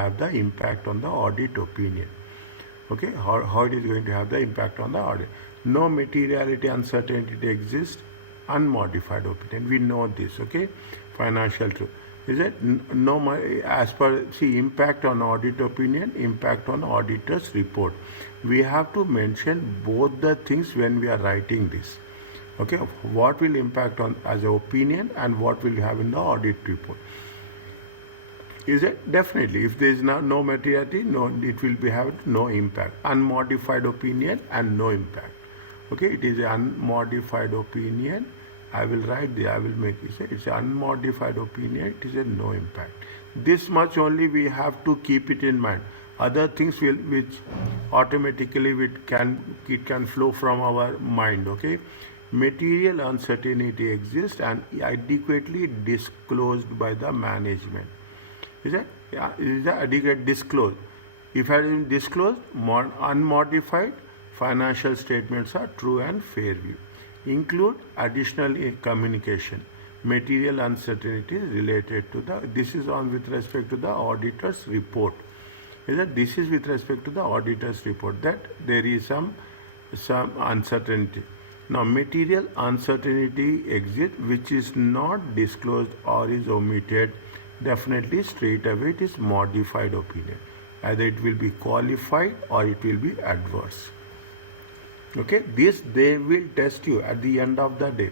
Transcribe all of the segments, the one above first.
have the impact on the audit opinion. Okay, how it is going to have the impact on the audit. No materiality uncertainty exists, unmodified opinion. We know this, okay? Financial truth. Is it no, as per, see, impact on audit opinion, impact on auditor's report. We have to mention both the things when we are writing this. Okay, what will impact on as an opinion and what will you have in the audit report. Is it? Definitely. If there is no materiality, no, it will be have no impact. Unmodified opinion and no impact. Okay, it is an unmodified opinion. I will write there. I will make it. It's an unmodified opinion. It is a no impact. This much only we have to keep it in mind. Other things will, which automatically it can flow from our mind. Okay, material uncertainty exists and adequately disclosed by the management. Is that? Yeah, is the adequate disclosed? If I didn't disclose, unmodified financial statements are true and fair view. Include additional communication. Material uncertainty related to the. This is on with respect to the auditor's report. Is that? This is with respect to the auditor's report that there is some uncertainty. Now, material uncertainty exists which is not disclosed or is omitted. Definitely straight away it is modified opinion. Either it will be qualified or it will be adverse. Okay, this they will test you at the end of the day.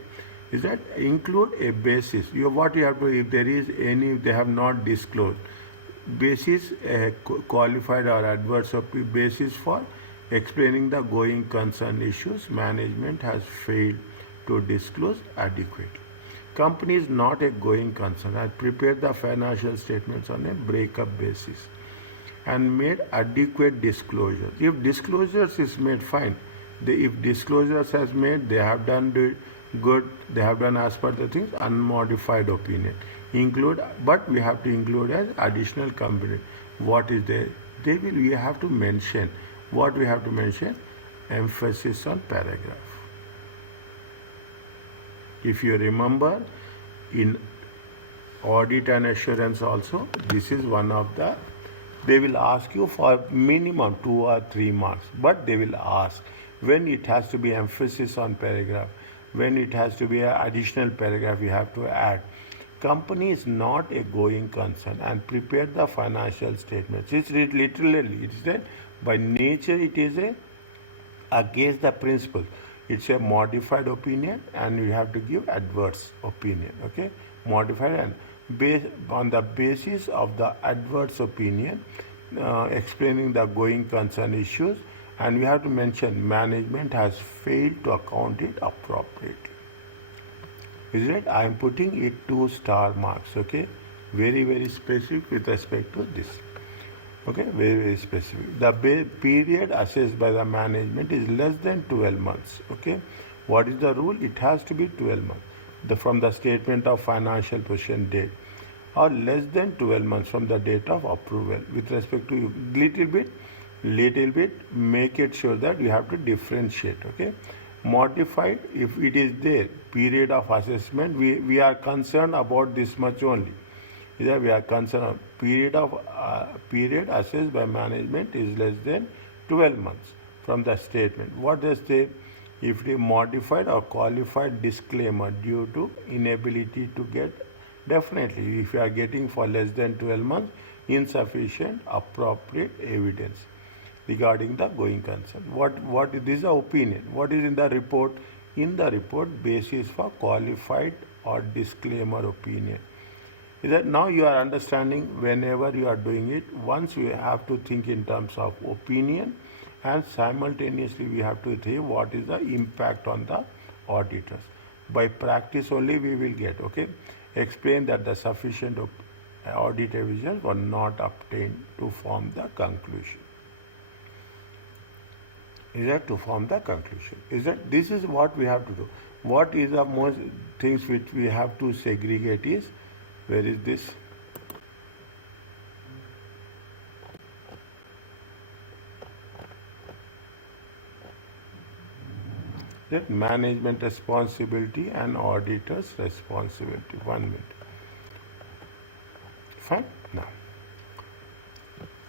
Is that include a basis? What you have to, if there is any, they have not disclosed. Basis, qualified or adverse basis for explaining the going concern issues management has failed to disclose adequately. Company is not a going concern. I prepared the financial statements on a breakup basis and made adequate disclosures. If disclosures is made, fine. If disclosures has made, they have done good, they have done as per the things, unmodified opinion. Include, but we have to include as additional component. What is there? We have to mention. What we have to mention? Emphasis on paragraph. If you remember, in audit and assurance also, this is one of the, they will ask you for minimum 2 or 3 marks, but they will ask when it has to be emphasis on paragraph, when it has to be an additional paragraph you have to add. Company is not a going concern and prepare the financial statements. It's literally, it is that by nature it is against the principle. It's a modified opinion and you have to give adverse opinion. Okay, modified and on the basis of the adverse opinion, explaining the going concern issues, and we have to mention management has failed to account it appropriately. Is it? I am putting it 2 star marks. Okay, very very specific with respect to this. Okay, very very specific. The period assessed by the management is less than 12 months. Okay, what is the rule? It has to be 12 months from the statement of financial position date, or less than 12 months from the date of approval. With respect to little bit, make it sure that you have to differentiate. Okay, modified, if it is there, period of assessment, we are concerned about this much only. We are concerned period assessed by management is less than 12 months from the statement. What does say? If it is modified or qualified disclaimer due to inability to get, definitely if you are getting for less than 12 months, insufficient appropriate evidence regarding the going concern. What this is the opinion. What is in the report? In the report, basis for qualified or disclaimer opinion. Is that now you are understanding whenever you are doing it, once you have to think in terms of opinion and simultaneously we have to think what is the impact on the auditors. By practice only we will get, okay. Explain that the sufficient audit evidence were not obtained to form the conclusion. Is that to form the conclusion? Is that this is what we have to do. What is the most things which we have to segregate is, where is this? That management responsibility and auditor's responsibility. 1 minute. Fine? Now,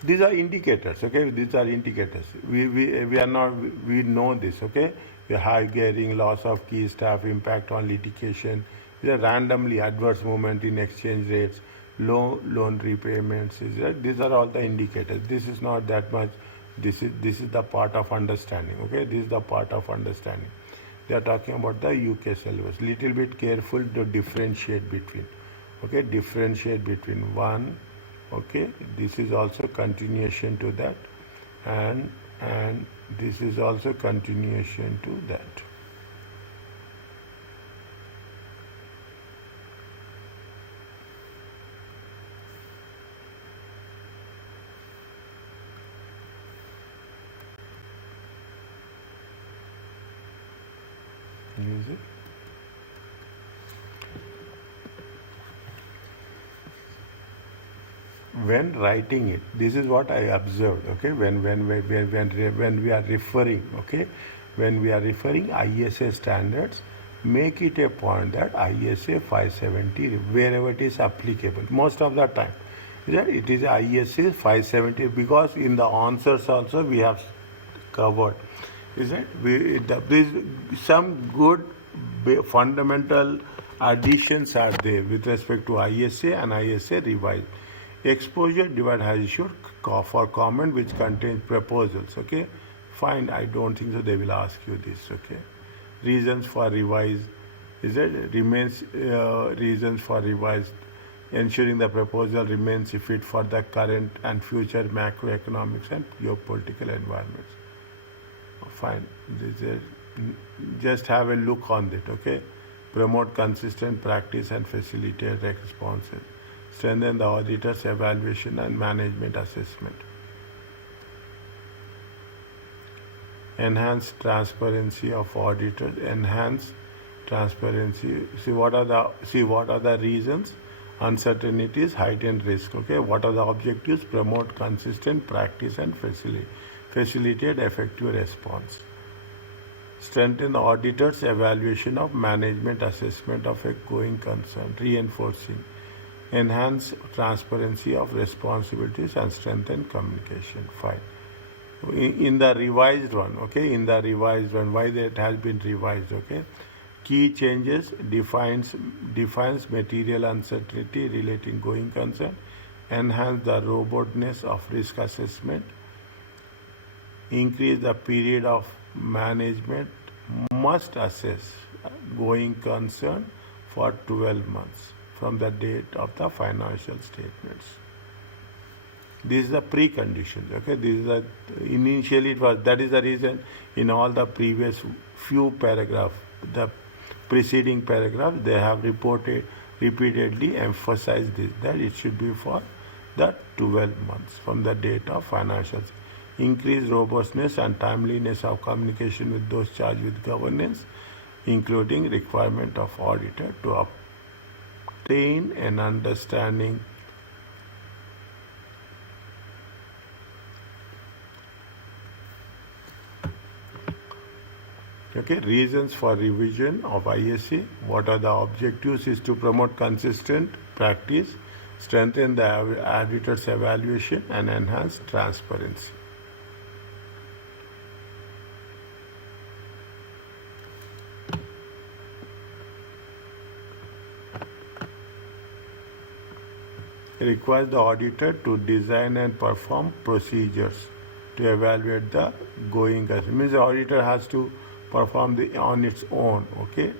These are indicators, okay? These are indicators. We are not, we know this, okay? The high gearing, loss of key staff, impact on litigation. These are randomly adverse movement in exchange rates, low loan repayments. These are all the indicators. This is not that much. This is the part of understanding, okay? This is the part of understanding. They are talking about the UK syllabus. Little bit careful to differentiate between, okay? Differentiate between one. Okay, this is also continuation to that, and this is also continuation to that. Is it? When writing it, this is what I observed, okay? When we are referring, okay, when we are referring ISA standards, make it a point that ISA 570 wherever it is applicable. Most of the time, it is ISA 570, because in the answers also we have covered. Is it? There is some good fundamental additions are there with respect to ISA and ISA revised. Exposure divide has issued for comment which contains proposals. Okay, fine. I don't think so. They will ask you this. Okay, reasons for revised. Is it remains reasons for revised, ensuring the proposal remains fit for the current and future macroeconomics and geopolitical environments. Fine. Just have a look on it. Okay, promote consistent practice and facilitate responses. Strengthen the auditor's evaluation and management assessment. Enhance transparency of auditors. Enhance transparency. See what are the reasons? Uncertainties, heightened risk. Okay, what are the objectives? Promote consistent practice and facilitate effective response. Strengthen the auditor's evaluation of management assessment of a going concern. Reinforcing. Enhance transparency of responsibilities and strengthen communication. Fine. In the revised one, okay, in the revised one, why that has been revised, okay? Key changes defines material uncertainty relating going concern, enhance the robustness of risk assessment, increase the period of management must assess going concern for 12 months from the date of the financial statements. This is the preconditions. Okay, this is the initially it was. That is the reason in all the previous few paragraphs, the preceding paragraphs, they have repeatedly emphasized this, that it should be for the 12 months from the date of financials. Increase robustness and timeliness of communication with those charged with governance, including requirement of auditor to obtain an understanding reasons for revision of ISA. What are the objectives? Is to promote consistent practice, strengthen the auditor's evaluation, and enhance transparency. It requires the auditor to design and perform procedures to evaluate the going concern. Means the auditor has to perform on its own, okay,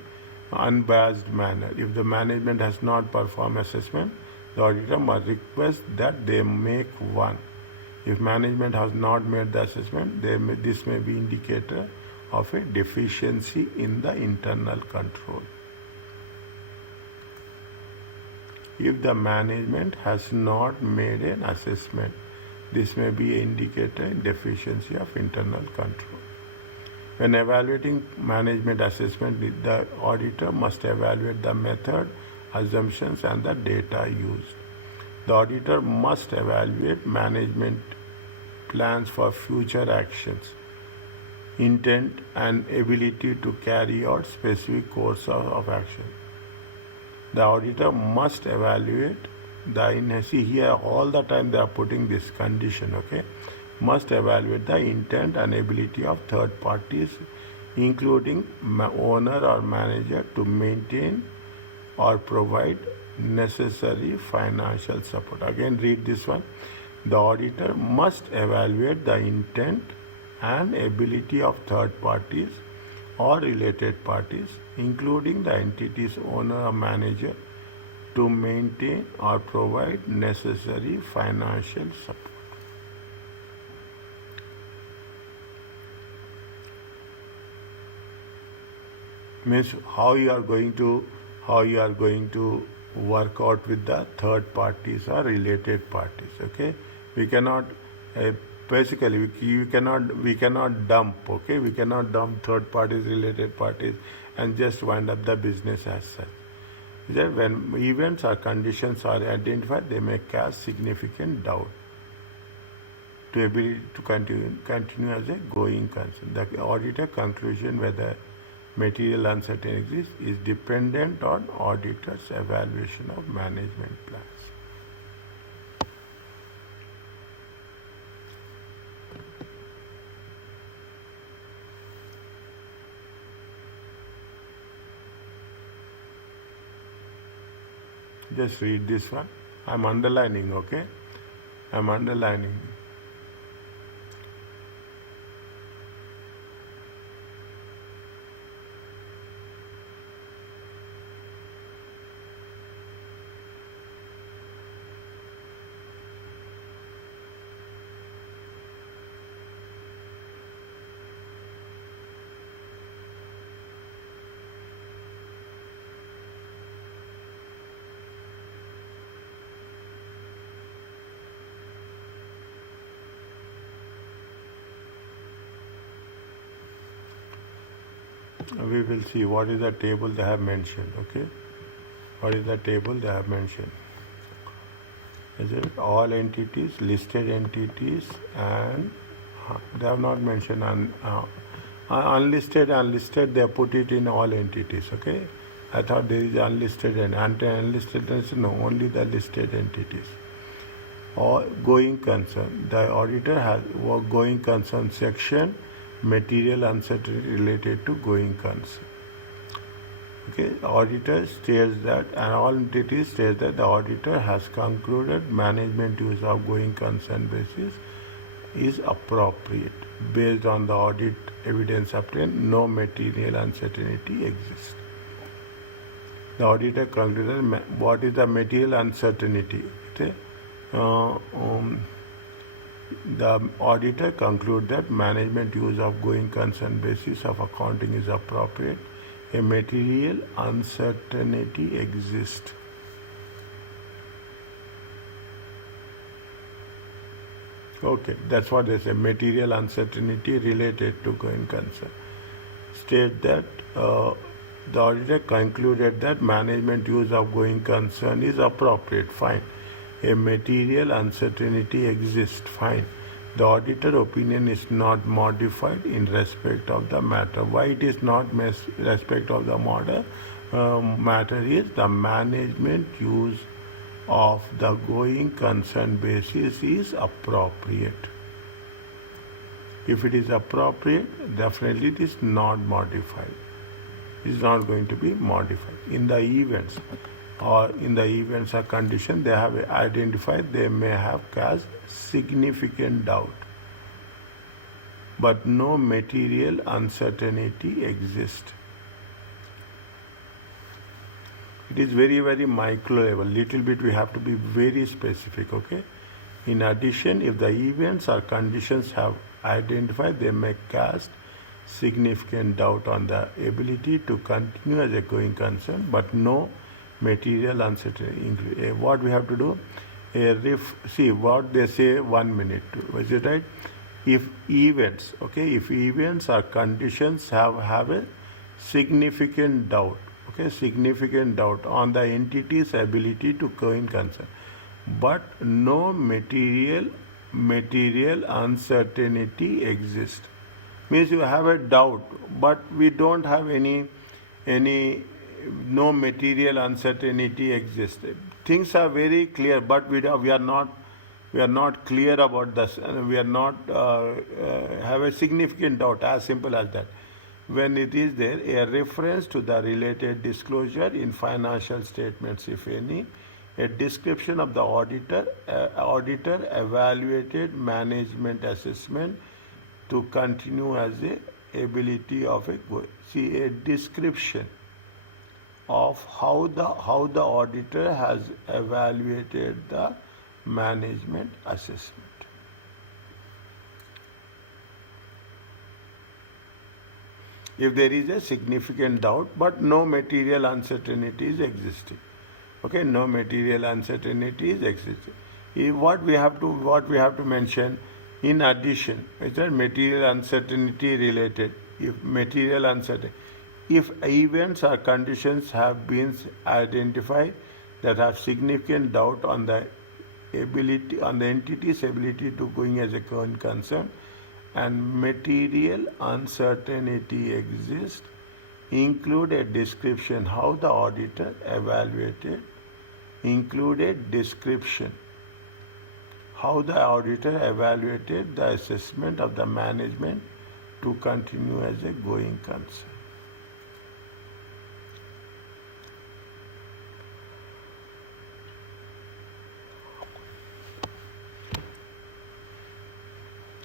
unbiased manner. If the management has not performed assessment, the auditor must request that they make one. If management has not made the assessment, this may be indicator of a deficiency in the internal control. If the management has not made an assessment, this may be an indicator in deficiency of internal control. When evaluating management assessment, the auditor must evaluate the method, assumptions, and the data used. The auditor must evaluate management plans for future actions, intent, and ability to carry out specific course of action. The auditor must evaluate see here all the time they are putting this condition, okay, must evaluate the intent and ability of third parties, including owner or manager, to maintain or provide necessary financial support. Again, read this one. The auditor must evaluate the intent and ability of third parties or related parties, including the entity's owner or manager, to maintain or provide necessary financial support. Means how you are going to work out with the third parties or related parties. Okay, we cannot basically we cannot dump. Okay, we cannot dump third parties, related parties, and just wind up the business as such. That when events or conditions are identified, they may cast significant doubt to ability to continue as a going concern. The auditor conclusion whether material uncertainty exists is dependent on auditor's evaluation of management plans. Just read this one. I'm underlining, okay? I'm underlining. We will see what is the table they have mentioned, okay? What is the table they have mentioned? Is it all entities, listed entities, and they have not mentioned unlisted, unlisted, they put it in all entities, okay? I thought there is unlisted and unlisted, no, only the listed entities. Or going concern, the auditor has going concern section, material uncertainty related to going concern. Okay, auditor states that, and all entities states that the auditor has concluded management use of going concern basis is appropriate. Based on the audit evidence obtained, no material uncertainty exists. The auditor concluded what is the material uncertainty. Okay? The auditor concludes that management use of going concern basis of accounting is appropriate. A material uncertainty exists. Okay, that's what they say. Material uncertainty related to going concern. State that the auditor concluded that management use of going concern is appropriate. Fine. A material uncertainty exists. Fine. The auditor opinion is not modified in respect of the matter. Why it is not respect of the matter is the management use of the going concern basis is appropriate. If it is appropriate, definitely it is not modified. It is not going to be modified. In the events or condition they have identified, they may have cast significant doubt, but no material uncertainty exists. It is very, very micro level. Little bit we have to be very specific, okay? In addition, if the events or conditions have identified, they may cast significant doubt on the ability to continue as a going concern, but no material uncertainty. What we have to do? See what they say 1 minute. Is it right? If events, okay, if events or conditions have a significant doubt, okay, significant doubt on the entity's ability to going concern, but no material uncertainty exists. Means you have a doubt, but we don't have any no material uncertainty exists. things are very clear, but we are not clear about this, and we are not have a significant doubt, as simple as that. When it is there, a reference to the related disclosure in financial statements, if any, a description of the auditor evaluated management assessment to continue as a ability of a a description of how the auditor has evaluated the management assessment. If there is a significant doubt, but no material uncertainty is existing. Okay, no material uncertainty is existing. What we have to mention in addition is that material uncertainty related. If material uncertainty, if events or conditions have been identified that have significant doubt on the entity's ability to going as a current concern, and material uncertainty exists, include a description how the auditor evaluated, how the auditor evaluated the assessment of the management to continue as a going concern.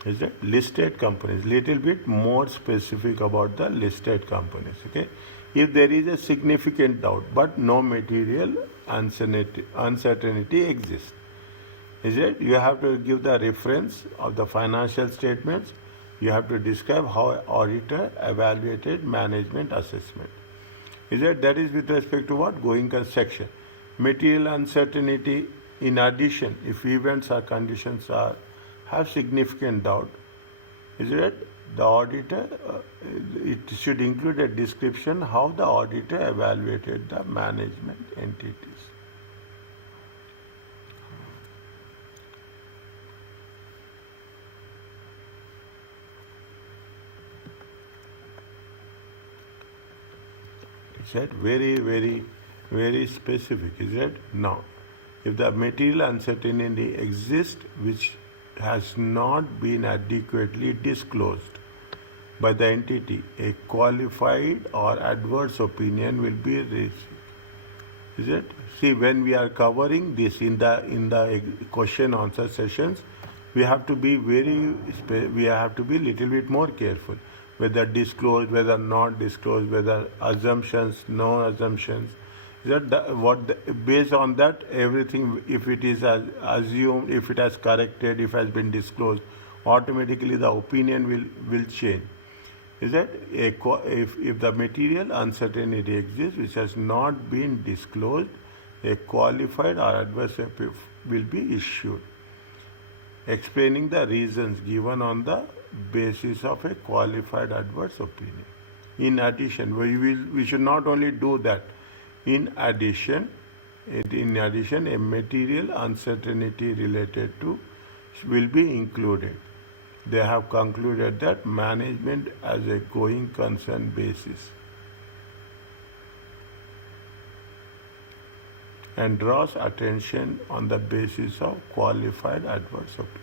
Is that listed companies? Little bit more specific about the listed companies. Okay, if there is a significant doubt but no material uncertainty exists, is it? You have to give the reference of the financial statements. You have to describe how auditor evaluated management assessment. Is it? That is with respect to what? Going concern section. Material uncertainty. In addition, if events or conditions have significant doubt, is it? The auditor, it should include a description how the auditor evaluated the management entities. Is that very specific? Is it? Now, if the material uncertainty exists which has not been adequately disclosed by the entity, a qualified or adverse opinion will be raised. Is it? See, when we are covering this in the question answer sessions, we have to be little bit more careful. Whether disclosed, whether not disclosed, whether assumptions, no assumptions. Based on that, everything, if it is assumed, if it has corrected, if it has been disclosed, automatically the opinion will change. Is that if the material uncertainty exists which has not been disclosed, a qualified or adverse opinion will be issued, explaining the reasons given on the basis of a qualified adverse opinion. In addition, we should not only do that. In addition, a material uncertainty related to will be included. They have concluded that management as a going concern basis and draws attention on the basis of qualified adverse opinion.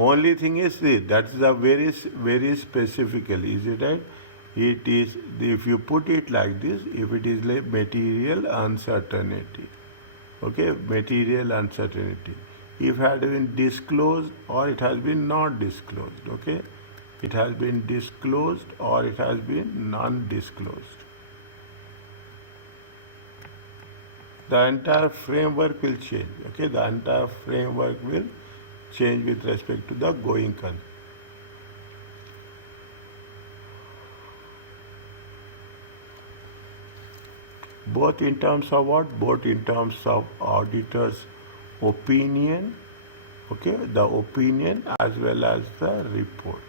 Only thing is that's the very specifically, is it right? It is, if you put it like this, if it is like material uncertainty, okay, material uncertainty, if it had been disclosed or it has been not disclosed, okay, it has been disclosed or it has been non-disclosed, the entire framework will change, okay, the entire framework will change with respect to the going concern. Both in terms of what? Both in terms of auditor's opinion, okay, the opinion as well as the report.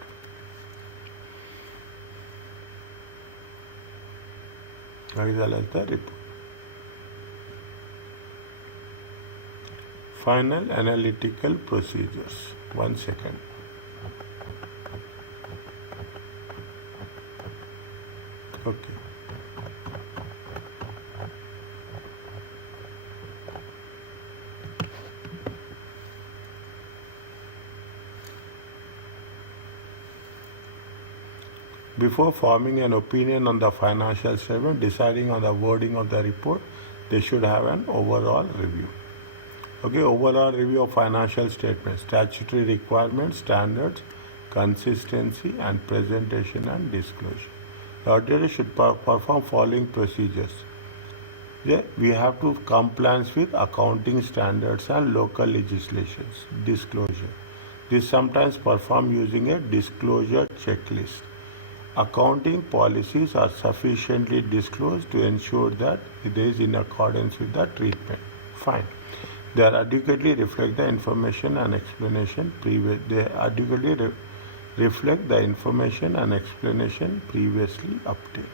As well as the report. Final analytical procedures. 1 second. Okay. Before forming an opinion on the financial statement, deciding on the wording of the report, they should have an overall review. Okay, overall review of financial statements, statutory requirements, standards, consistency, and presentation and disclosure. The auditor should perform following procedures. Yeah, we have to compliance with accounting standards and local legislations. Disclosure. This sometimes performed using a disclosure checklist. Accounting policies are sufficiently disclosed to ensure that it is in accordance with the treatment. Fine. They adequately reflect the information and explanation previously obtained.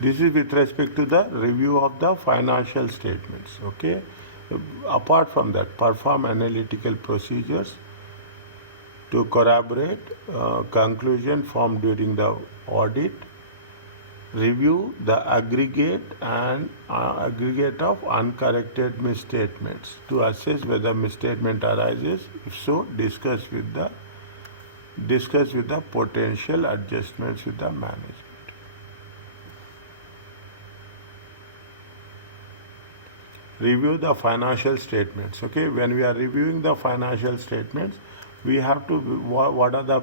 This is with respect to the review of the financial statements. Okay. Apart from that, perform analytical procedures to corroborate conclusion formed during the audit. Review the aggregate of uncorrected misstatements to assess whether misstatement arises. If so, discuss with the potential adjustments with the management. Review the financial statements. Okay, when we are reviewing the financial statements, we have to what are the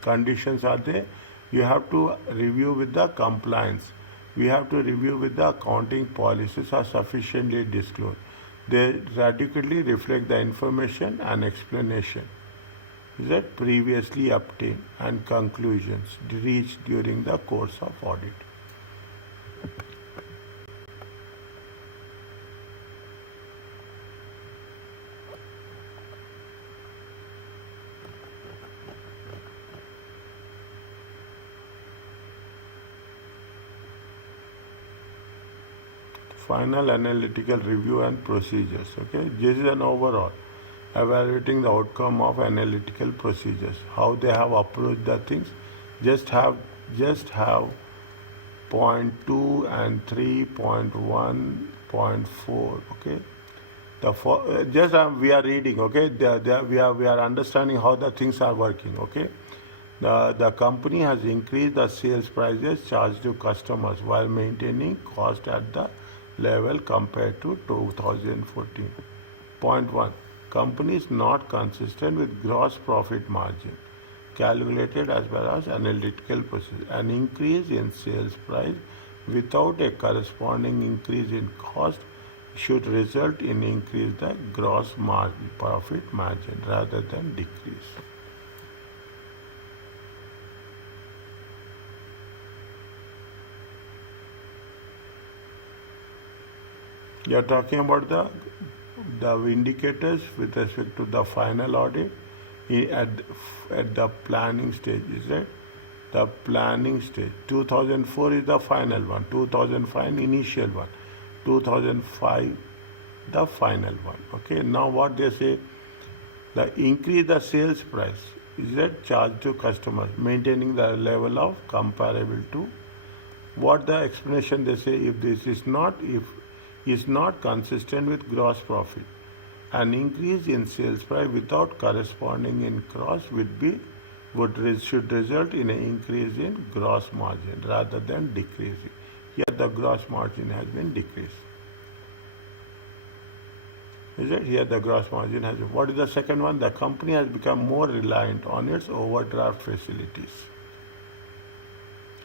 conditions are there. You have to review with the compliance. We have to review with the accounting policies are sufficiently disclosed. They adequately reflect the information and explanation that previously obtained and conclusions reached during the course of audit. Final analytical review and procedures. Okay, this is an overall evaluating the outcome of analytical procedures, how they have approached the things. Just have point 2 and 3.1.4. Okay, we are reading. Okay, we are understanding how the things are working. Okay. The company has increased the sales prices charged to customers while maintaining cost at the level compared to 2014. Point 1. Company is not consistent with gross profit margin calculated as well as analytical process. An increase in sales price without a corresponding increase in cost should result in increase the gross profit margin rather than decrease. You are talking about the indicators with respect to the final audit at the planning stage, is it? The planning stage. 2004 is the final one, 2005 initial one, 2005 the final one. Okay, now what they say, the increase the sales price is that charge to customers, maintaining the level of comparable to what the explanation they say, if this is not consistent with gross profit. An increase in sales price without corresponding in cost should result in an increase in gross margin rather than decreasing. Here the gross margin has been decreased. Is it? Here the gross margin has been. What is the second one? The company has become more reliant on its overdraft facilities.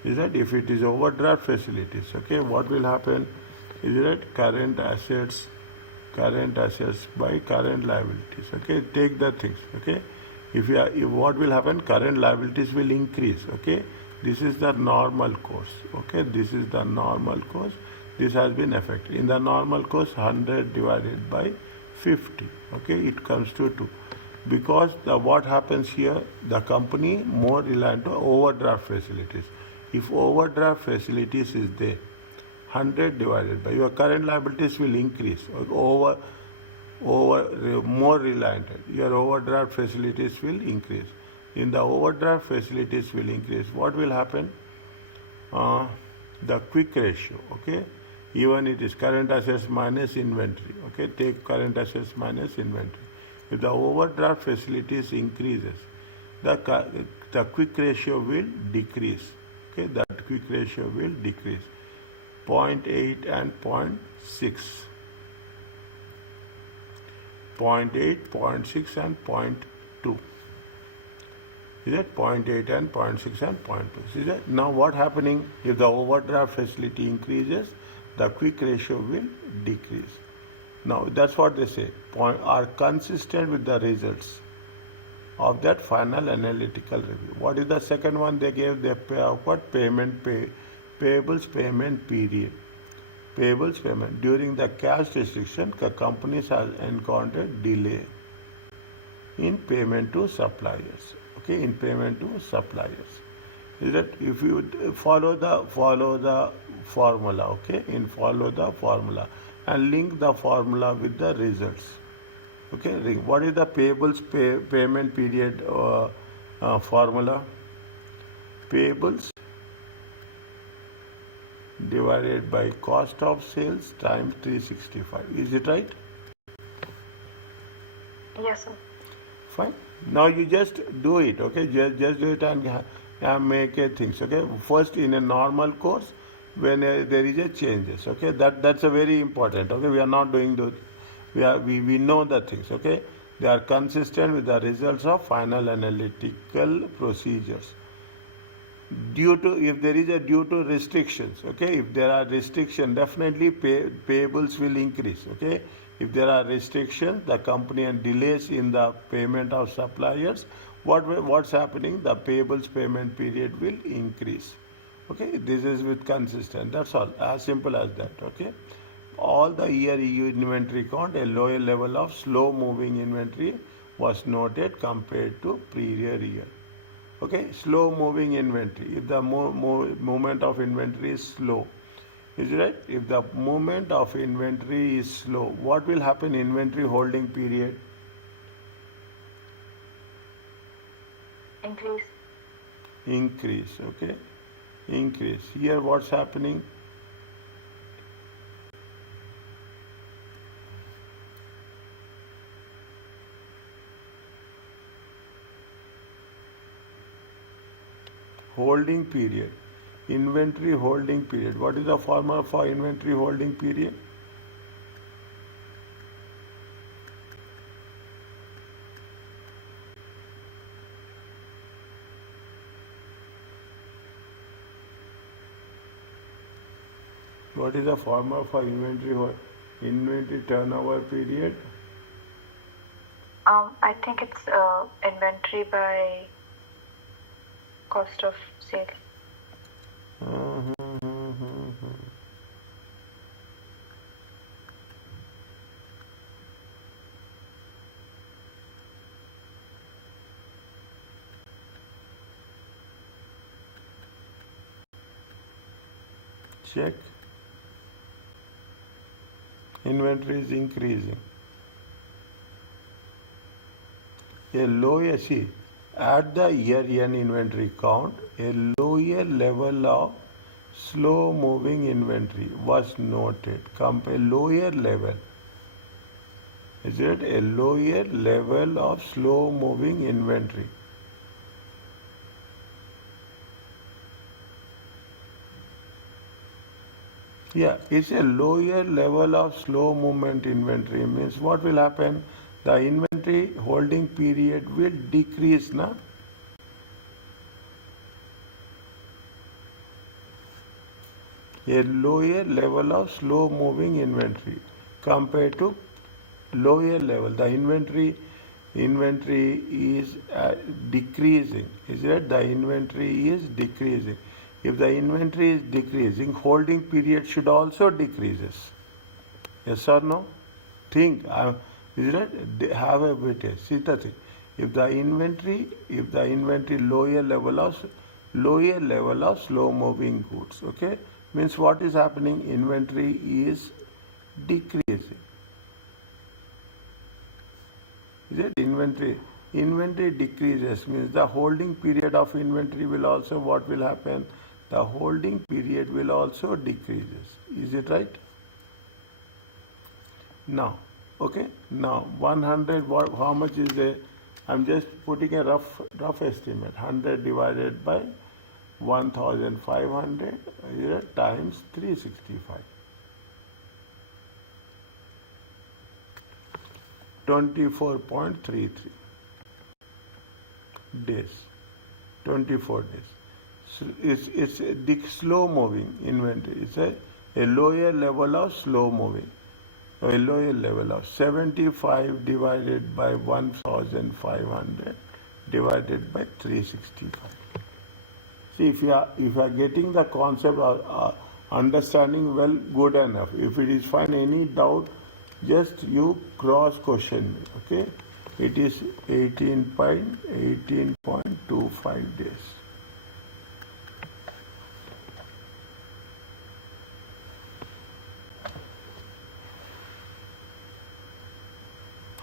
Is that if it is overdraft facilities, okay, what will happen? Is it current assets by current liabilities? Okay, take the things. Okay, if what will happen? Current liabilities will increase. Okay, this is the normal course. Okay, this is the normal course. This has been affected. In the normal course, 100 divided by 50. Okay, it comes to 2. Because what happens here? The company more reliant on overdraft facilities. If overdraft facilities is there, 100 divided by your current liabilities will increase over more reliant. Your overdraft facilities will increase. in the overdraft facilities will increase. What will happen? The quick ratio, okay? Even it is current assets minus inventory, okay? Take current assets minus inventory. If the overdraft facilities increases, the quick ratio will decrease, okay? That quick ratio will decrease. 0.8 and 0.6. 0.8, 0.6 and 0.2. Is that 0.8 and 0.6 and 0.2? See that? Now what happening? If the overdraft facility increases, the quick ratio will decrease. Now that's what they say. Are consistent with the results of that final analytical review. What is the second one they gave? They what? Payables payment period. Payables payment. During the cash restriction, the companies have encountered delay in payment to suppliers. Okay, in payment to suppliers. Is that if you follow the formula, okay, follow the formula and link the formula with the results. Okay, what is the payables payment period formula? Payables divided by cost of sales times 365. Is it right? Yes, sir. Fine. Now you just do it, okay? Just do it and make things, okay? First, in a normal course, when there is a changes, okay? That's a very important, okay? We are not doing those. We know the things, okay? They are consistent with the results of final analytical procedures. If there is a due to restrictions, okay? If there are restrictions, definitely payables will increase, okay? If there are restrictions, the company and delays in the payment of suppliers, what's happening? The payables payment period will increase. Okay, this is with consistent. That's all. As simple as that. Okay. All the year EU inventory count, a lower level of slow moving inventory was noted compared to previous year. Okay, slow moving inventory. If the movement of inventory is slow, is right? If the movement of inventory is slow, what will happen? Inventory holding period increase. Okay, increase. Here what's happening? Holding period. Inventory holding period. What is the formula for inventory holding period? What is the formula for inventory turnover period? I think it's inventory by cost of sale. Check. Inventory is increasing. A lower, see, at the year-end inventory count, a lower level of slow moving inventory was noted. A lower level. Is it a lower level of slow moving inventory? Yeah, it's a lower level of slow movement inventory. Means what will happen? The inventory holding period will decrease, na? A lower level of slow moving inventory compared to lower level. The inventory is decreasing. Is it? The inventory is decreasing. If the inventory is decreasing, holding period should also decreases. Yes or no? Think. Is it? Have a bit. See the thing. If the inventory lower level of slow moving goods, okay, means what is happening? Inventory is decreasing. Is it? Inventory inventory decreases means the holding period of inventory will also, what will happen? The holding period will also decreases. Is it right? Now, okay, now 100, how much is a, I'm just putting a rough estimate, 100 divided by 1500 times 365. 24.33 days, 24 days. So it's a slow moving inventory. It's a lower level of slow moving. A lower level of 75 divided by 1500 divided by 365. See, if you are getting the concept or understanding well, good enough. If it is find any doubt, just you cross question me. Okay, it is 18.25 days.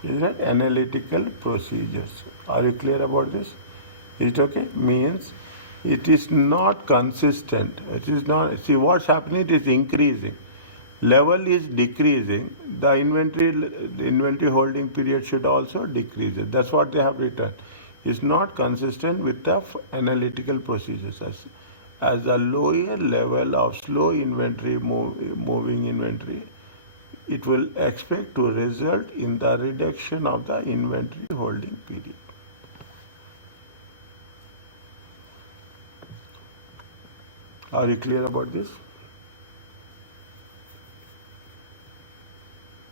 Is that analytical procedures? Are you clear about this? Is it okay? Means it is not consistent. It is not. See what's happening? It is increasing. Level is decreasing. The inventory holding period should also decrease. That's what they have written. It's not consistent with the analytical procedures. As a lower level of slow inventory moving inventory, it will expect to result in the reduction of the inventory holding period. Are you clear about this?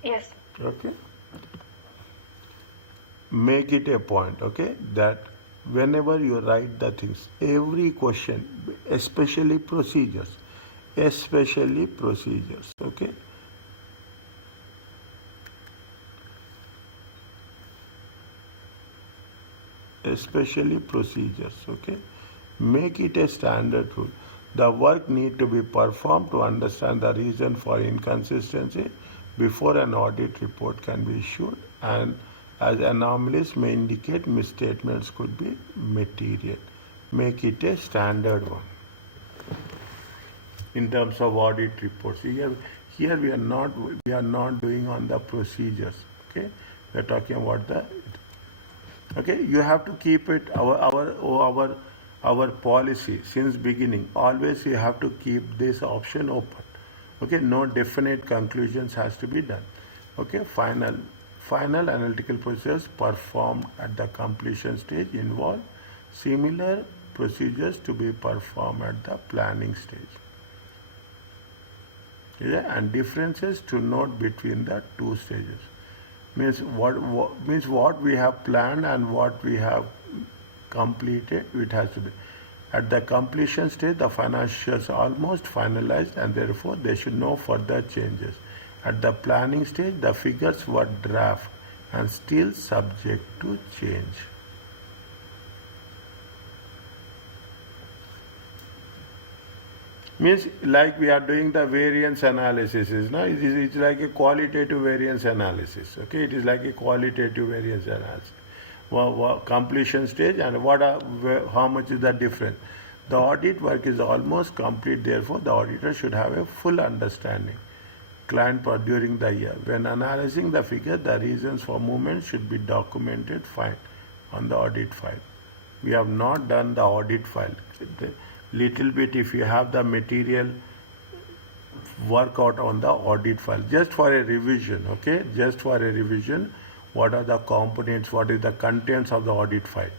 Yes. Okay. Make it a point, okay, that whenever you write the things, every question, especially procedures, okay, especially procedures, okay, make it a standard rule. The work need to be performed to understand the reason for inconsistency before an audit report can be issued, and as anomalies may indicate misstatements could be material. Make it a standard one. In terms of audit reports, here we are not doing on the procedures. Okay, we are talking about the. Okay, you have to keep it our policy since beginning. Always you have to keep this option open. Okay, no definite conclusions has to be done. Okay, final analytical procedures performed at the completion stage involve similar procedures to be performed at the planning stage. Yeah, and differences to note between the two stages. Means what we have planned and what we have completed, it has to be. At the completion stage, the financials are almost finalized and therefore there should no further changes. At the planning stage, the figures were draft and still subject to change. Means like we are doing the variance analysis, it's like a qualitative variance analysis. Okay, it is like a qualitative variance analysis. Completion stage and how much is the difference. The audit work is almost complete, therefore the auditor should have a full understanding during the year. When analyzing the figure, the reasons for movement should be documented fine on the audit file. We have not done the audit file. Little bit, if you have the material, work out on the audit file just for a revision. Okay, just for a revision, what are the components, what is the contents of the audit file,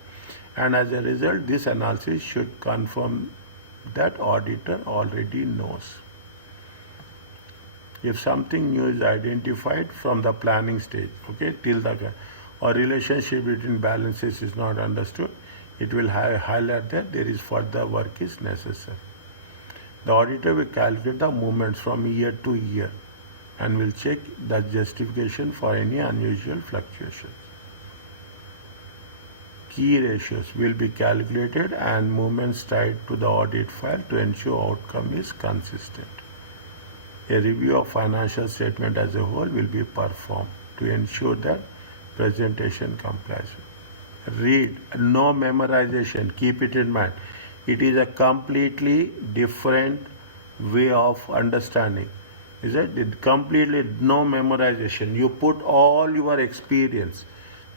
and as a result this analysis should confirm that auditor already knows. If something new is identified from the planning stage, okay, till the or relationship between balances is not understood, it will highlight that there is further work is necessary. The auditor will calculate the movements from year to year and will check the justification for any unusual fluctuations. Key ratios will be calculated and movements tied to the audit file to ensure outcome is consistent. A review of financial statement as a whole will be performed to ensure that presentation complies. Read, no memorization, keep it in mind. It is a completely different way of understanding. Is it? It completely no memorization. You put all your experience.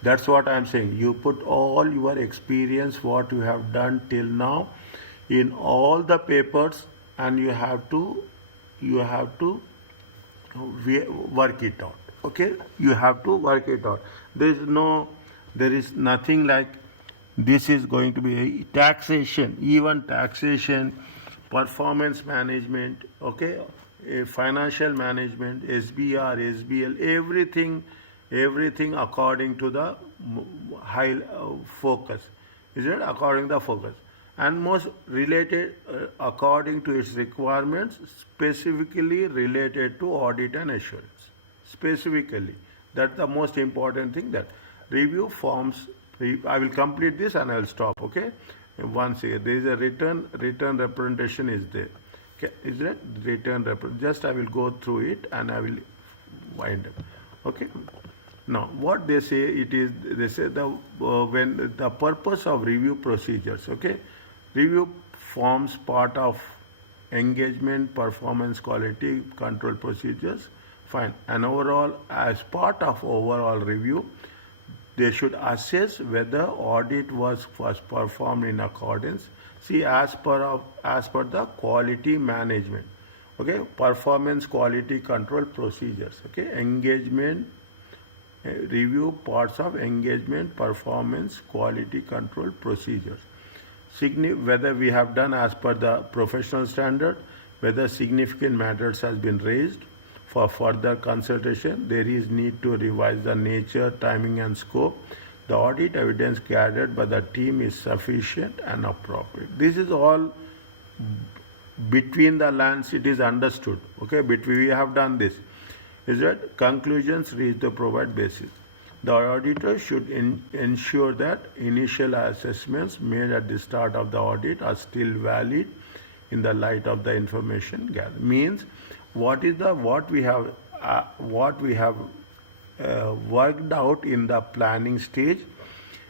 That's what I'm saying. You put all your experience, what you have done till now, in all the papers, and you have to work it out. Okay, you have to work it out. There is nothing like this is going to be a taxation, even taxation, performance management, okay, a financial management, SBR, SBL, everything according to the high focus. Is it according to the focus? And most related according to its requirements, specifically related to audit and assurance. Specifically, that's the most important thing. That review forms. I will complete this and I will stop. Okay. Once here, there is a written representation is there. Okay. Is that written representation? Just I will go through it and I will wind up. Okay. Now, what they say it is, they say when the purpose of review procedures, okay, review forms part of engagement, performance, quality control procedures. Fine. And overall, as part of overall review, they should assess whether audit was performed in accordance. See, as per the quality management, okay, performance, quality control procedures, okay, engagement review parts of engagement, performance, quality control procedures. Whether we have done as per the professional standard, whether significant matters has been raised for further consultation, there is need to revise the nature, timing and scope. The audit evidence gathered by the team is sufficient and appropriate. This is all between the lines, it is understood. Okay, we have done this. Is that conclusions reach the provide basis. The auditor should ensure that initial assessments made at the start of the audit are still valid in the light of the information gathered. Means what we have worked out in the planning stage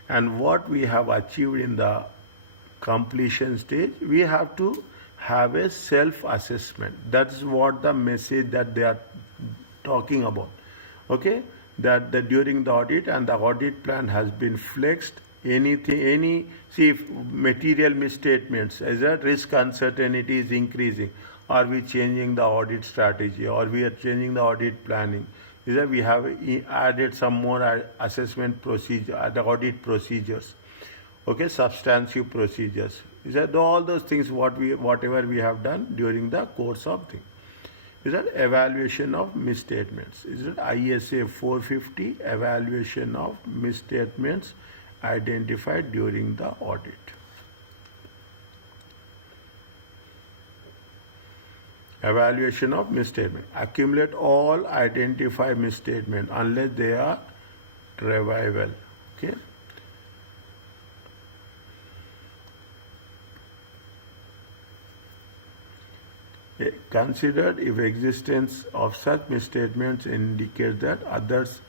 and what we have achieved in the completion stage, we have to have a self-assessment. That's what the message that they are talking about. Okay, that during the audit and the audit plan has been flexed. If material misstatements, as that risk uncertainty is increasing, are we changing the audit strategy or we are changing the audit planning? Is that we have added some more assessment procedure, the audit procedures, okay, substantive procedures. Is that all those things whatever we have done during the course of thing. Is that evaluation of misstatements? Is it ISA 450 evaluation of misstatements identified during the audit? Evaluation of misstatement. Accumulate all identified misstatements unless they are trivial. Okay. Considered if existence of such misstatements indicates that others.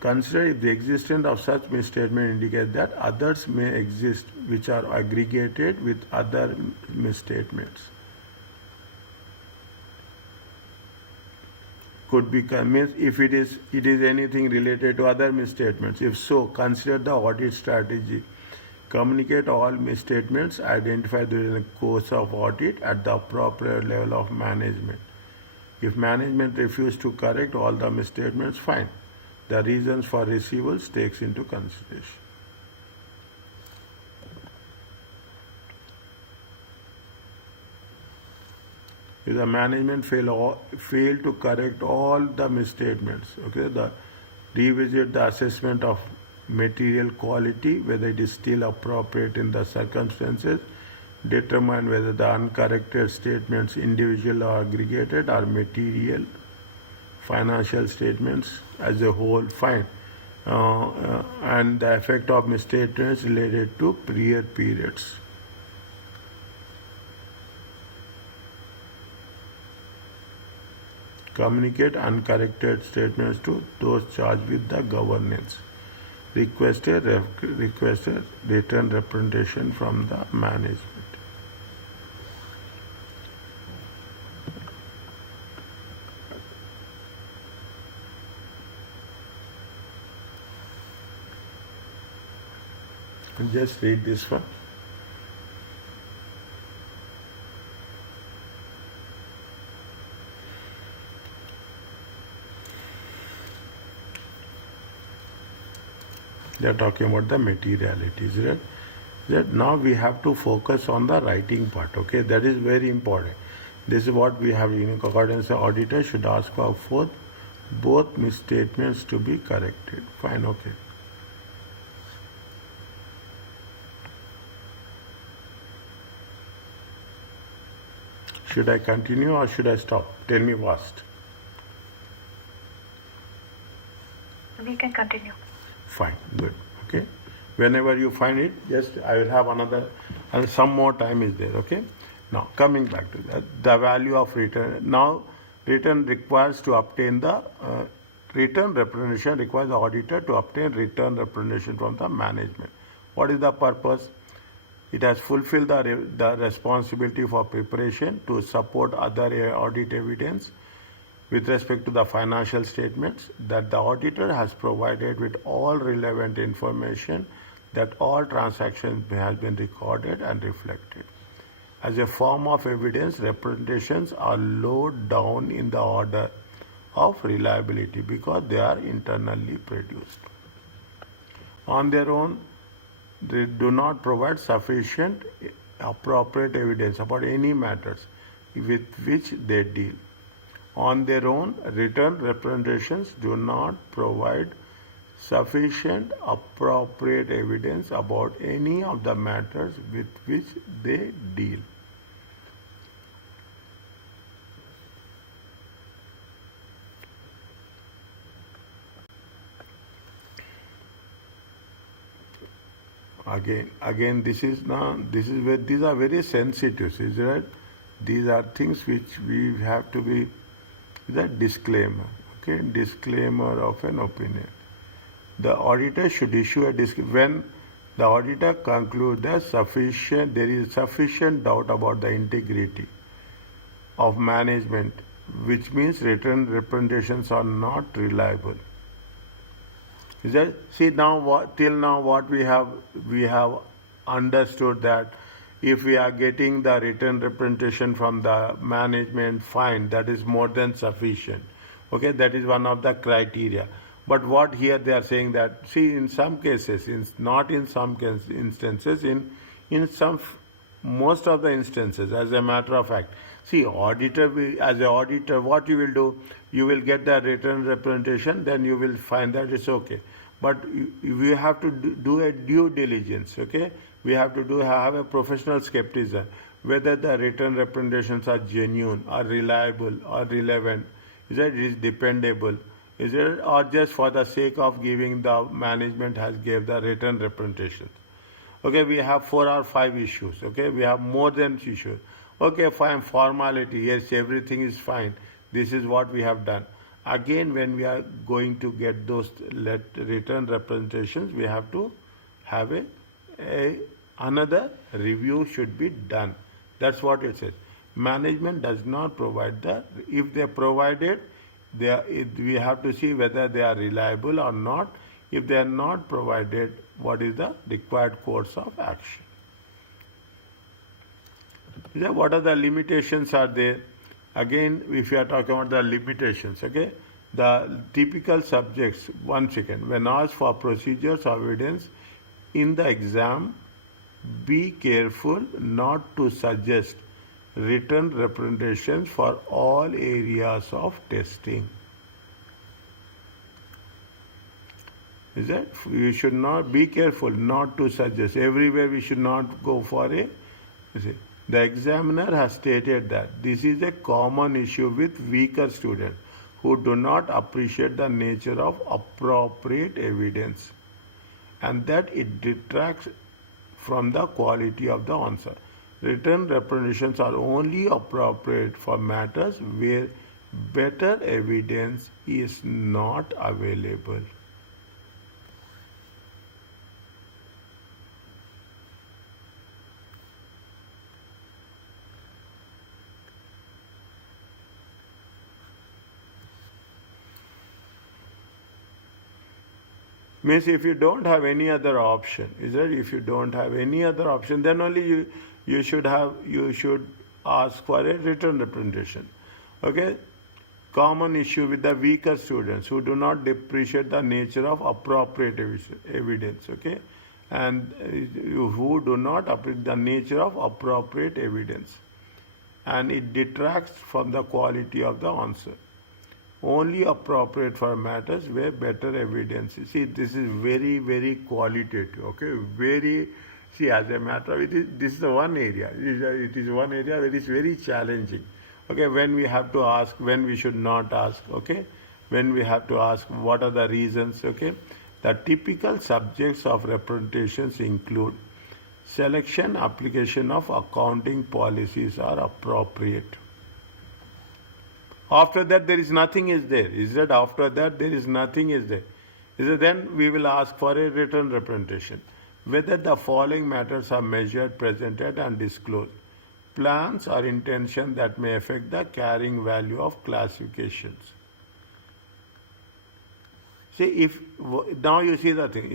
Consider if the existence of such misstatement indicates that others may exist which are aggregated with other misstatements. Could be means if it is anything related to other misstatements. If so, consider the audit strategy. Communicate all misstatements identified during the course of audit at the appropriate level of management. If management refuses to correct all the misstatements, fine. The reasons for receivables takes into consideration. If the management fail to correct all the misstatements, okay, revisit the assessment of material quality, whether it is still appropriate in the circumstances, determine whether the uncorrected statements, individual or aggregated, are material, financial statements as a whole, fine, and the effect of misstatements related to prior periods. Communicate uncorrected statements to those charged with the governance. request a written representation from the management. And just read this one. They are talking about the materialities, right? That now we have to focus on the writing part, okay? That is very important. This is what we have in accordance. The auditor should ask for both misstatements to be corrected. Fine, okay. Should I continue or should I stop? Tell me first. We can continue. Fine, good. Okay. Whenever you find it, just I will have another, and some more time is there. Okay. Now coming back to that, the value of return. Now, return requires to obtain the return representation requires the auditor to obtain return representation from the management. What is the purpose? It has fulfilled the responsibility for preparation to support other audit evidence with respect to the financial statements, that the auditor has provided with all relevant information, that all transactions has been recorded and reflected. As a form of evidence, representations are low down in the order of reliability because they are internally produced. On their own, they do not provide sufficient appropriate evidence about any matters with which they deal. On their own, written representations do not provide sufficient appropriate evidence about any of the matters with which they deal. Again, this is where these are very sensitive, is right? These are things which we have to be the disclaimer, okay? Disclaimer of an opinion. The auditor should issue a disclaimer when the auditor concludes that there is sufficient doubt about the integrity of management, which means written representations are not reliable. Is that, see now till now what we have understood that if we are getting the written representation from the management, fine, that is more than sufficient. Okay, that is one of the criteria. But what here they are saying that, see, in some cases, not in some instances, in some most of the instances, as a matter of fact, see, as an auditor, what you will do, you will get the written representation, then you will find that it's okay. But we have to do a due diligence, okay? We have to have a professional skepticism, whether the written representations are genuine, or reliable, or relevant, is it is dependable, is it, or just for the sake of giving the management has gave the written representation. Okay, we have 4 or 5 issues. Okay, we have more than issues. Okay, fine, formality, yes, everything is fine. This is what we have done. Again, when we are going to get those written representations, we have to have another review should be done. That's what it says. Management does not provide if they provide it, we have to see whether they are reliable or not. If they are not provided, what is the required course of action? What are the limitations are there? Again, if you are talking about the limitations, okay, the typical subjects, one second, when asked for procedures or evidence in the exam, be careful not to suggest written representations for all areas of testing. Is that you should not be careful not to suggest everywhere. We should not go for the examiner has stated that this is a common issue with weaker students who do not appreciate the nature of appropriate evidence, and that it detracts from the quality of the answer. Written representations are only appropriate for matters where better evidence is not available. Means if you don't have any other option, is that if you don't have any other option, then only you should ask for a written representation. Okay? Common issue with the weaker students who do not appreciate the nature of appropriate evidence. Okay? And who do not appreciate the nature of appropriate evidence. And it detracts from the quality of the answer. Only appropriate for matters where better evidence is. See, this is very, very qualitative. Okay, very. See, as a matter of this is the one area. It is one area where it is very challenging. Okay, when we have to ask, when we should not ask. Okay, when we have to ask, what are the reasons? Okay, the typical subjects of representations include selection, application of accounting policies are appropriate. After that, there is nothing is there. Is that after that, there is nothing is there? Is that then we will ask for a written representation. Whether the following matters are measured, presented, and disclosed. Plans or intention that may affect the carrying value of classifications. See, if now you see the thing.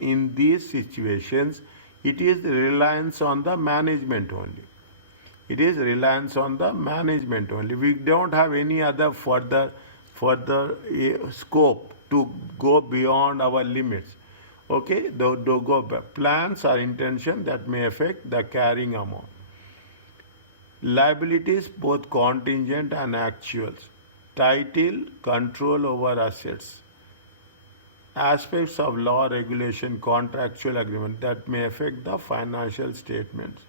In these situations, it is reliance on the management only. It is reliance on the management only. We don't have any other further scope to go beyond our limits. Okay, do go back. Plans or intention that may affect the carrying amount. Liabilities, both contingent and actuals. Title, control over assets. Aspects of law, regulation, contractual agreement that may affect the financial statements,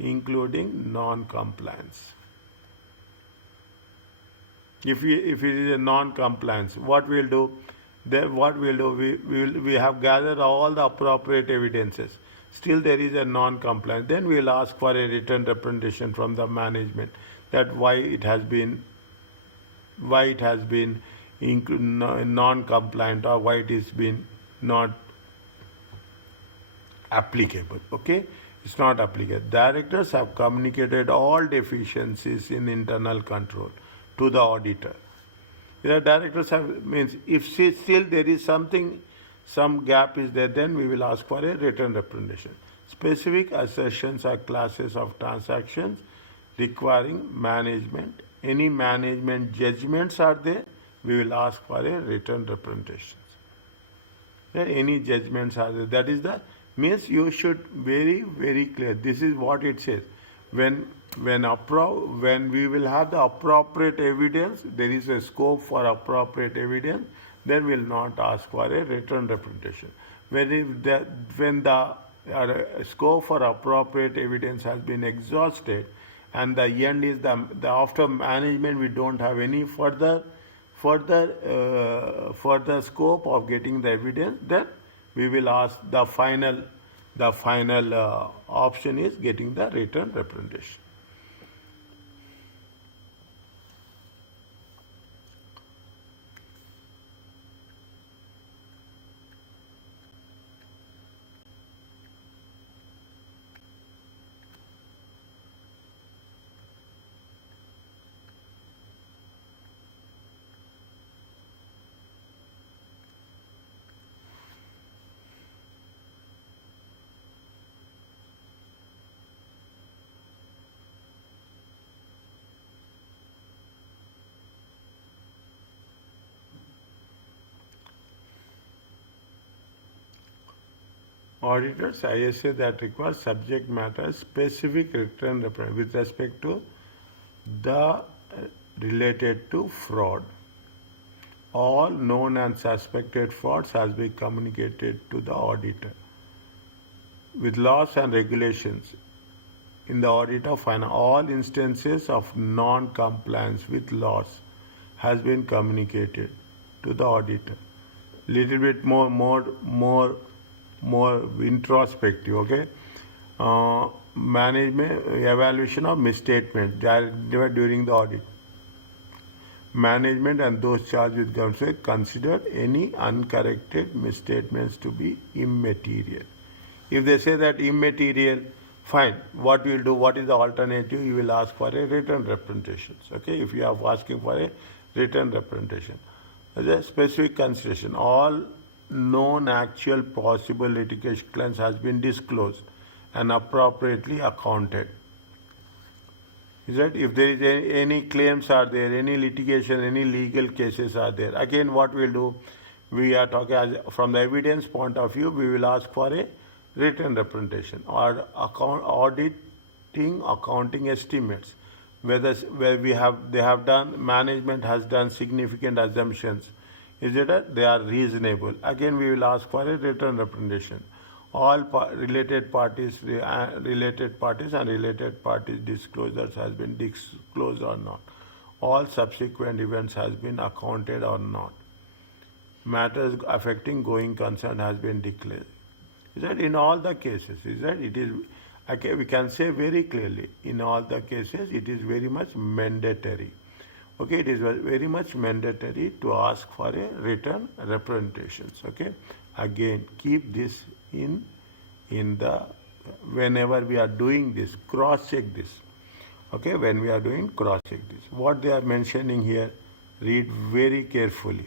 including non-compliance. If it is a non-compliance, what we'll do? We have gathered all the appropriate evidences. Still there is a non-compliance. Then we'll ask for a written representation from the management that why it has been non-compliant or why it is been not applicable. Okay. It's not applicable. Directors have communicated all deficiencies in internal control to the auditor. The directors have means if still there is some gap is there, then we will ask for a written representation. Specific assertions or classes of transactions requiring management. Any management judgments are there, we will ask for a written representation. Any judgments are there. That is the means you should very, very clear. This is what it says. When we will have the appropriate evidence, there is a scope for appropriate evidence, then we will not ask for a written representation. When the scope for appropriate evidence has been exhausted, and the end is the after management, we don't have any further scope of getting the evidence, then we will ask the final option is getting the written representation. Auditors, ISA that requires subject matter specific written representation with respect to the related to fraud. All known and suspected frauds has been communicated to the auditor. With laws and regulations in the audit of finance, all instances of non-compliance with laws has been communicated to the auditor. Little bit more introspective, okay? Management evaluation of misstatement during the audit. Management and those charged with government consider any uncorrected misstatements to be immaterial. If they say that immaterial, fine. What you will do? What is the alternative? You will ask for a written representation. Okay? If you are asking for a written representation. As a specific consideration, all known actual possible litigation claims has been disclosed and appropriately accounted. Is that if there is any claims are there, any litigation, any legal cases are there, again what we'll do, we are talking from the evidence point of view, we will ask for a written representation or auditing accounting estimates, whether where they have done, management has done significant assumptions, is it that they are reasonable, again we will ask for a written representation. All related parties and related parties disclosures has been disclosed or not, all subsequent events has been accounted or not, matters affecting going concern has been declared. Is that in all the cases, is that it is, okay, we can say very clearly, in all the cases it is very much mandatory. Okay, it is very much mandatory to ask for a written representations. Okay, again keep this in the, whenever we are doing this, cross check this. Okay, when we are doing, cross check this. What they are mentioning here, read very carefully.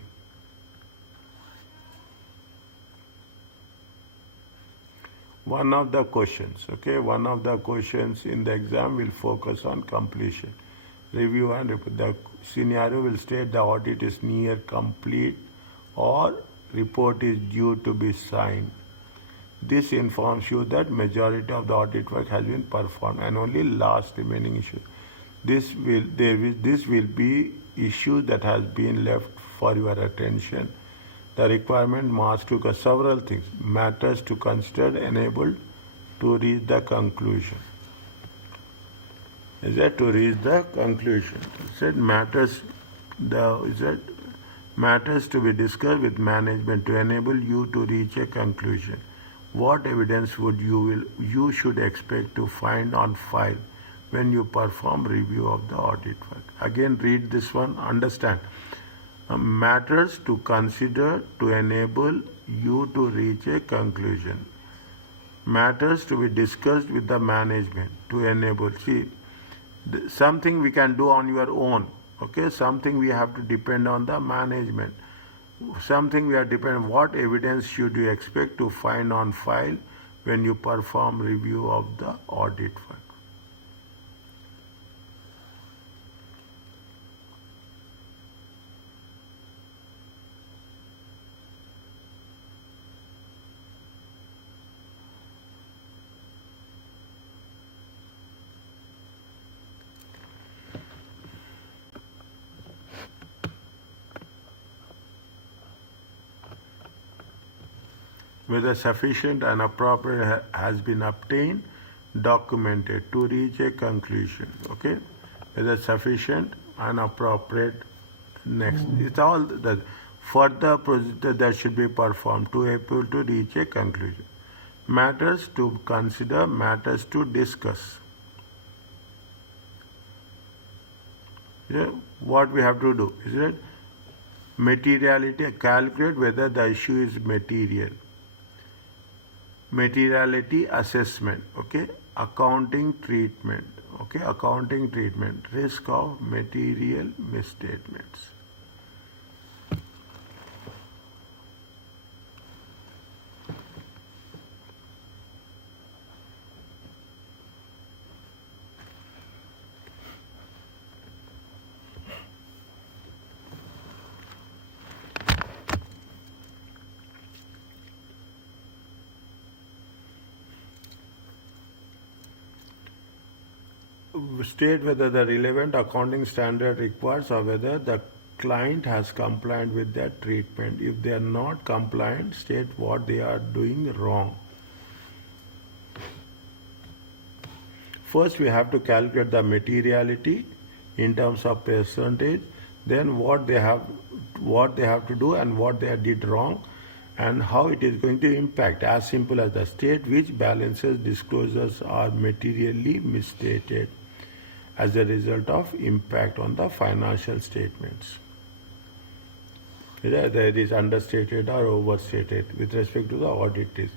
One of the questions, okay, one of the questions in the exam will focus on completion. Review and report. The scenario will state the audit is near complete or report is due to be signed. This informs you that majority of the audit work has been performed and only last remaining issue. This will be issues that has been left for your attention. The requirement must to several things, matters to consider, enabled to reach the conclusion. Is that to reach the conclusion? Is that matters to be discussed with management to enable you to reach a conclusion. What evidence would you should expect to find on file when you perform review of the audit work? Again, read this one, understand. Matters to consider to enable you to reach a conclusion. Matters to be discussed with the management to enable. See, something we can do on your own. Okay, something we have to depend on the management. Something we are dependent. What evidence should you expect to find on file when you perform review of the audit work? Whether sufficient and appropriate has been obtained, documented to reach a conclusion. Okay, whether sufficient and appropriate. Next, it's all the further procedure that should be performed to able to reach a conclusion. Matters to consider, matters to discuss. Yeah, what we have to do is that materiality, calculate whether the issue is material. Materiality assessment, okay, accounting treatment, okay, accounting treatment, risk of material misstatements. State whether the relevant accounting standard requires or whether the client has complied with that treatment. If they are not compliant, state what they are doing wrong. First, we have to calculate the materiality in terms of percentage, then what they have to do and what they did wrong, and how it is going to impact. As simple as the state which balances disclosures are materially misstated as a result of impact on the financial statements. Whether it is understated or overstated with respect to the audit is.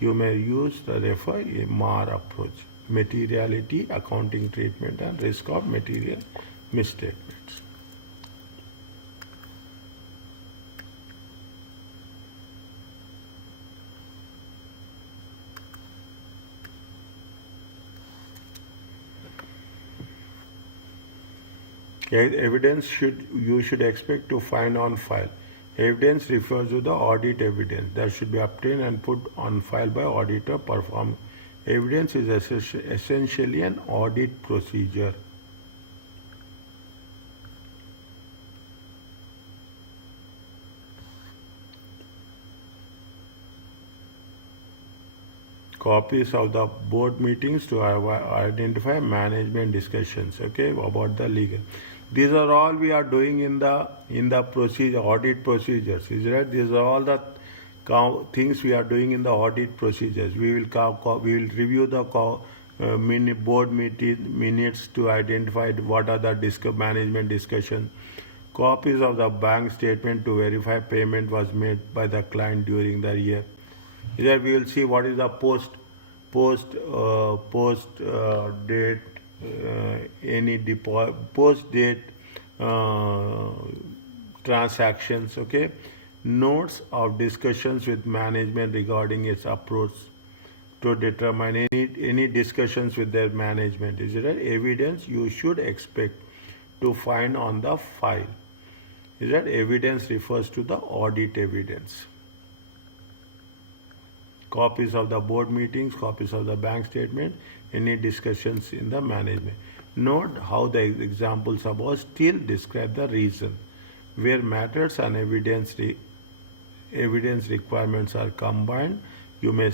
You may use the refer MAR approach, materiality, accounting treatment and risk of material misstatements. Evidence you should expect to find on file. Evidence refers to the audit evidence that should be obtained and put on file by auditor perform. Evidence is essentially an audit procedure. Copies of the board meetings to identify management discussions, okay, about the legal. These are all we are doing in the procedure, audit procedures, is right? These are all the things we are doing in the audit procedures. We will review the board minutes to identify what are the management discussion. Copies of the bank statement to verify payment was made by the client during the year. Here we will see what is the post date post date transactions. Okay, notes of discussions with management regarding its approach to determine any discussions with their management. Is it evidence you should expect to find on the file? Is that evidence refers to the audit evidence. Copies of the board meetings, copies of the bank statement, any discussions in the management. Note how the examples above still describe the reason where matters and evidence requirements are combined. You may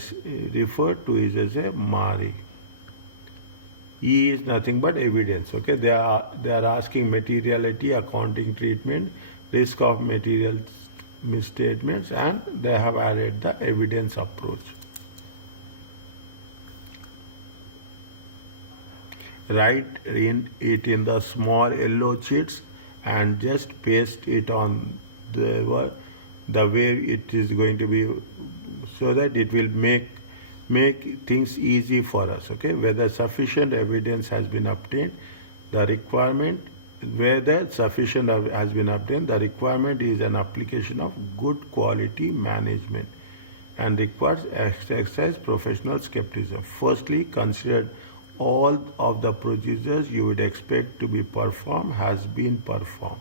refer to it as a MARI. E is nothing but evidence. Okay, they are asking materiality, accounting treatment, risk of material misstatements, and they have added the evidence approach. Write it in the small yellow sheets and just paste it on the way it is going to be, so that it will make things easy for us. Okay, whether sufficient evidence has been obtained, the requirement the requirement is an application of good quality management and requires exercise professional skepticism. Firstly, consider all of the procedures you would expect to be performed has been performed.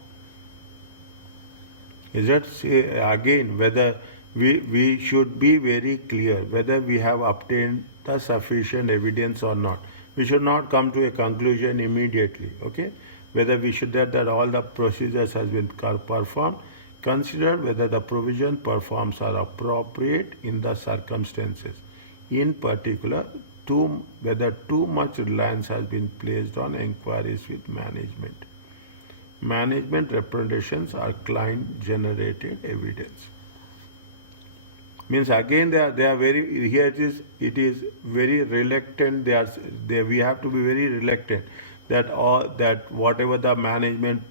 Is that, say again, whether we should be very clear whether we have obtained the sufficient evidence or not. We should not come to a conclusion immediately. Okay, whether we should that all the procedures has been performed. Consider whether the provision performs are appropriate in the circumstances. In particular, whether too much reliance has been placed on inquiries with management. Management representations are client generated evidence. Means again they are very, here it is very reluctant. We have to be very reluctant that whatever the management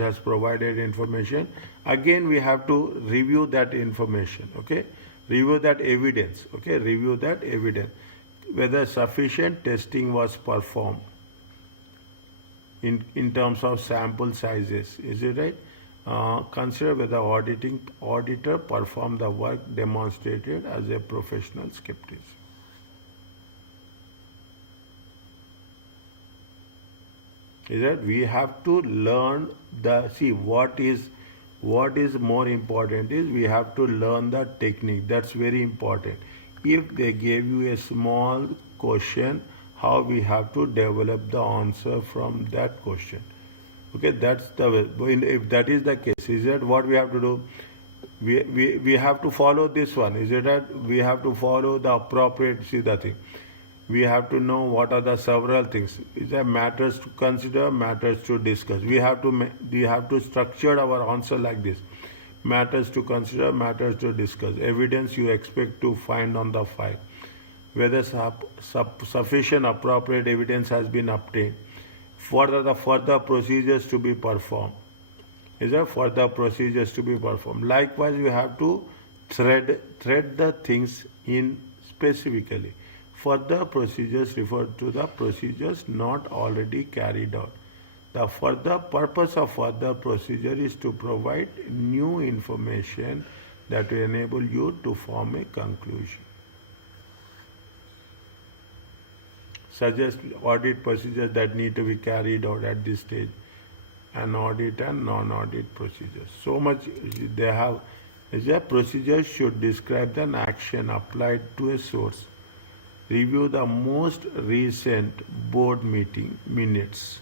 has provided information, again we have to review that information. Okay, review that evidence. Okay, review that evidence whether sufficient testing was performed in terms of sample sizes. Is it right? Consider whether auditor performed the work demonstrated as a professional skepticism. Is that we have to learn what is more important is we have to learn the technique. That's very important. If they gave you a small question, how we have to develop the answer from that question. Okay, that's the way. If that is the case, is that what we have to do? We have to follow this one. Is it that we have to follow the appropriate, the thing. We have to know what are the several things. Is there matters to consider, matters to discuss. We have to structure our answer like this. Matters to consider, matters to discuss. Evidence you expect to find on the file. Whether sufficient appropriate evidence has been obtained. What are the further procedures to be performed? Is there further procedures to be performed? Likewise, you have to thread the things in specifically. Further procedures refer to the procedures not already carried out. The further purpose of further procedure is to provide new information that will enable you to form a conclusion. suggest audit procedures that need to be carried out at this stage, and audit and non-audit procedures. So much they have. The procedure should describe an action applied to a source. Review the most recent board meeting minutes.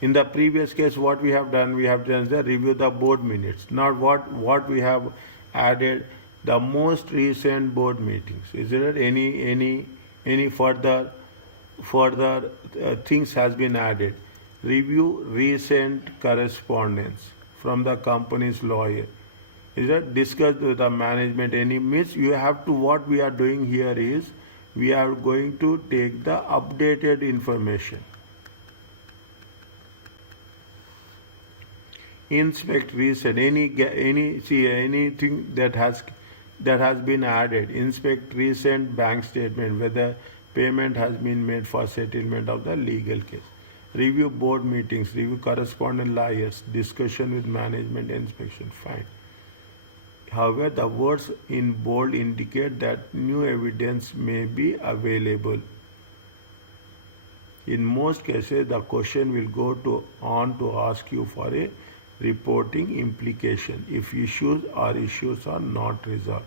In the previous case, what we have done is the review the board minutes. Now what we have added, the most recent board meetings. Is there any further things has been added? Review recent correspondence from the company's lawyer. Is that discussed with the management? Any means you have to, what we are doing here is we are going to take the updated information. Inspect recent, anything that has been added. Inspect recent bank statement, whether payment has been made for settlement of the legal case. Review board meetings, review correspondent lawyers, discussion with management, inspection. Fine. However, the words in bold indicate that new evidence may be available. In most cases, the question will go on to ask you for a reporting implication if issues are not resolved.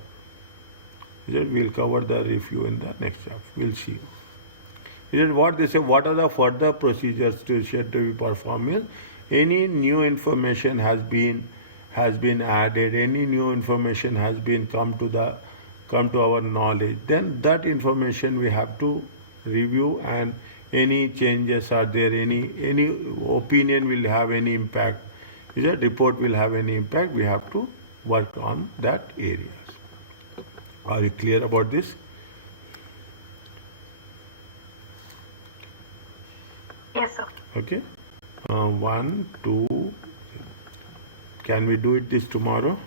We'll cover the review in the next chapter. We'll see. What they say, what are the further procedures to be performed? Any new information has been added, any new information has been come to our knowledge, then that information we have to review, and any changes are there, any opinion will have any impact, report will have any impact, we have to work on that areas. Are you clear about this? Yes, sir. Okay. 1, 2. Can we do it this tomorrow?